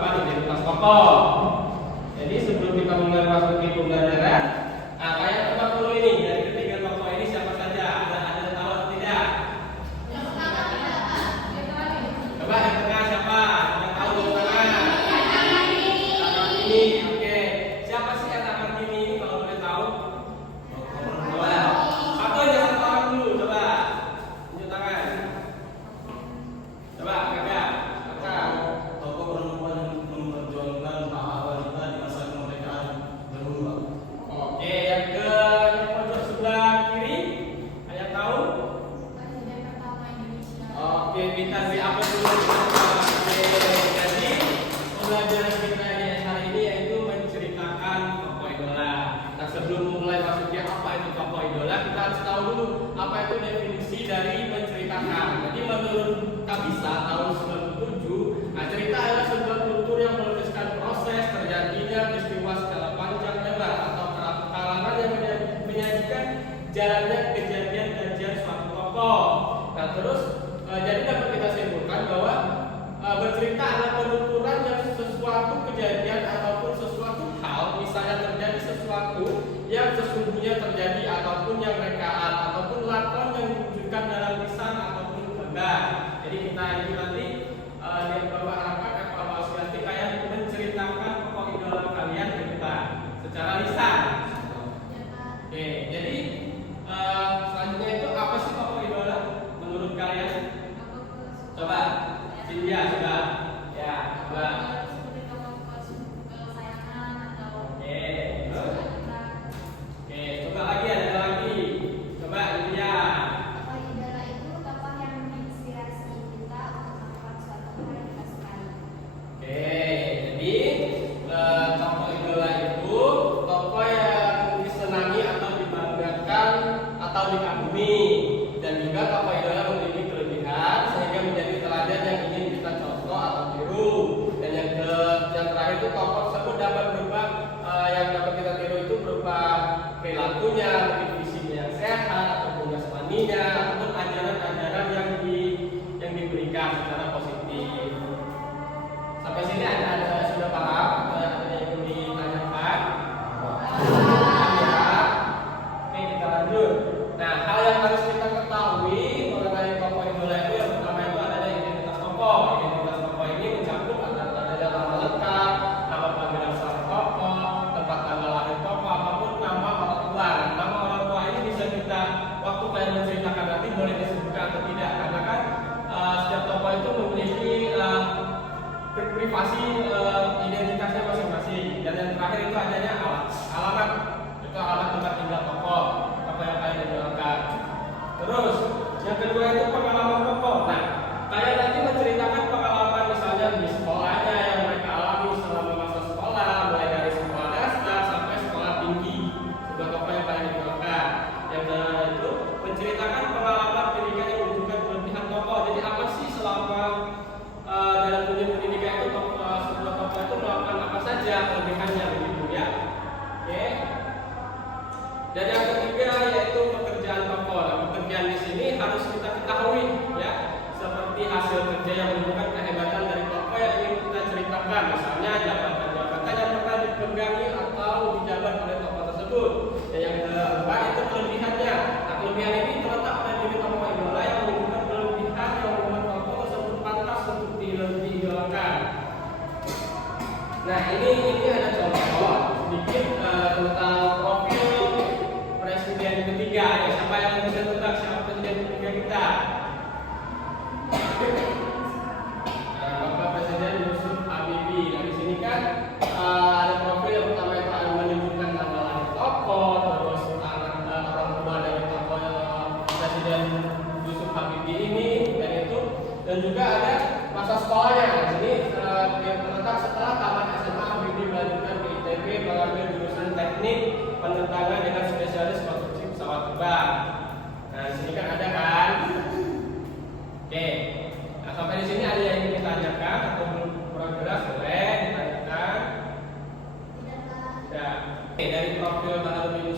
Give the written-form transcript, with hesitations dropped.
penerapan identitas tokoh. Jadi sebelum kita mulai masuk ke pembelajaran, kayak tebak dulu ini dari ketiga tokoh ini siapa saja? Ada tahu atau tidak? Coba yang tengah siapa? Yang tahu di tangan? Ini, oke. Siapa sih yang Kartini ini kalau boleh tahu? Coba. Satu aja satu orang dulu, coba. Tunjuk tangan. Coba, kakak. Tokoh perempuan yang memperjuangkan hak wanita di masa kemerdekaan dahulu. Oke, yang pojok sebelah kiri, ada tahu? Presiden pertama Indonesia. Oke, kita apa dulu? Oke, jadi pembelajaran kita di hari ini yaitu menceritakan tokoh idola. Nah, sebelum mulai masuknya apa itu tokoh idola, kita harus tahu dulu apa itu definisi dari menceritakan. Jadi menurut Kabisa tahun 97, cerita adalah sebuah kultur yang melukiskan proses terjadinya peristiwa secara panjang lebar atau kalangan yang menyajikan jalannya kejadian-kejadian suatu tokoh. Nah, terus jadi dapat kita simpulkan bahwa bercerita adalah penuturan dari sesuatu kejadian ataupun sesuatu hal, misalnya terjadi sesuatu yang sesungguhnya terjadi ataupun yang rekaan ataupun lakon yang diwujudkan dalam lisan ataupun gambar. Jadi kita itu nanti yang Bapak harapkan evaluasi nanti kayak menceritakan tokoh idola kalian ke kita secara lisan. Oke, jadi selanjutnya itu apa sih tokoh idola menurut kalian? Coba, Cynthia, coba. Ya, coba. Seperti tokoh kesayangan atau Oke, oke, coba lagi ada lagi. Coba, Cynthia. tokoh idola itu tokoh yang menginspirasi kita untuk melakukan suatu hal yang kita sukai. Oke, jadi tokoh idola itu tokoh yang disenangi atau dibanggakan atau dikagumi, dan juga tokoh idola memiliki kelebihan sehingga menjadi teladan yang ingin kita contoh atau tiru. Dan yang terakhir itu tokoh tersebut dapat berupa yang dapat kita tiru itu berupa perilakunya, mungkin visinya yang sehat ataupun jasmaninya ataupun ajaran-ajaran yang diberikan secara positif. Sampai sini ada sudah paham? Ada yang ingin ditanyakan? Ya. Oke, kita lanjut. Nah, hal yang harus kita ketahui mengenai tokoh idola itu yang pertama itu adalah identitas tokoh. Identitas tokoh ini mencakup adanya nama lengkap, nama panggilan sang tokoh, tempat tanggal lahir tokoh, apapun nama orang tua. Nah, nama orang tua ini bisa kita waktu kalian menceritakan nanti boleh disebutkan atau tidak, karena kan setiap tokoh itu memiliki privasi identitasnya masing-masing. Dan yang terakhir itu adanya alamat, itu alamat tempat tinggal tokoh, apa yang kalian menjualkan. Terus yang kedua itu pengalaman tokoh. Nah, kalian nanti menceritakan pengalaman misalnya di sekolahnya yang mereka alami selama masa sekolah, mulai dari sekolah dasar sampai sekolah tinggi, sebuah tokoh yang kalian menjualkan. Yang kedua itu menceritakan pengalaman pendidikan yang menunjukkan kelebihan tokoh. Jadi apa sih selama dalam dunia pendidikan itu sebuah tokoh itu melakukan apa saja kelebihannya begitu ya. Oke. Dan yang ketiga yaitu pekerjaan tokoh. Nah, pekerjaan di sini harus kita ketahui ya, seperti hasil kerja yang menunjukkan kehebatan dari tokoh yang ingin kita ceritakan. Misalnya jabatan-jabatan yang pernah dipegangi atau dijabat oleh tokoh tersebut. Dan yang keempat itu kelebihannya. Nah, kelebihan ini terletak pada diri tokoh idola yang menunjukkan kelebihan yang membuat tokoh tersebut pantas untuk diidolakan. Nah, ini ada contoh sedikit tentang profil presiden ketiga. Ya, siapa yang bisa tebak siapa presiden ketiga kita? Bapak Presiden Yusuf Habibie. Nah, di sini kan ada profil yang pertama itu ada menunjukkan tanggal lahir tokoh, terus orang tua dari tokoh Presiden Yusuf Habibie ini, dan juga ada masa sekolahnya. Di sini yang terletak setelah tamat SMA, Habibie melanjutkan ke ITB mengambil jurusan teknik penerbangan dengan spesialis konstruksi pesawat terbang. Nah, di sini kan ada kan? Oke. Nah, sampai di sini ada yang ingin ditanyakan atau belum kurang jelas boleh ditanyakan. Tidak. Ya. Oke, dari profil Pak Habibie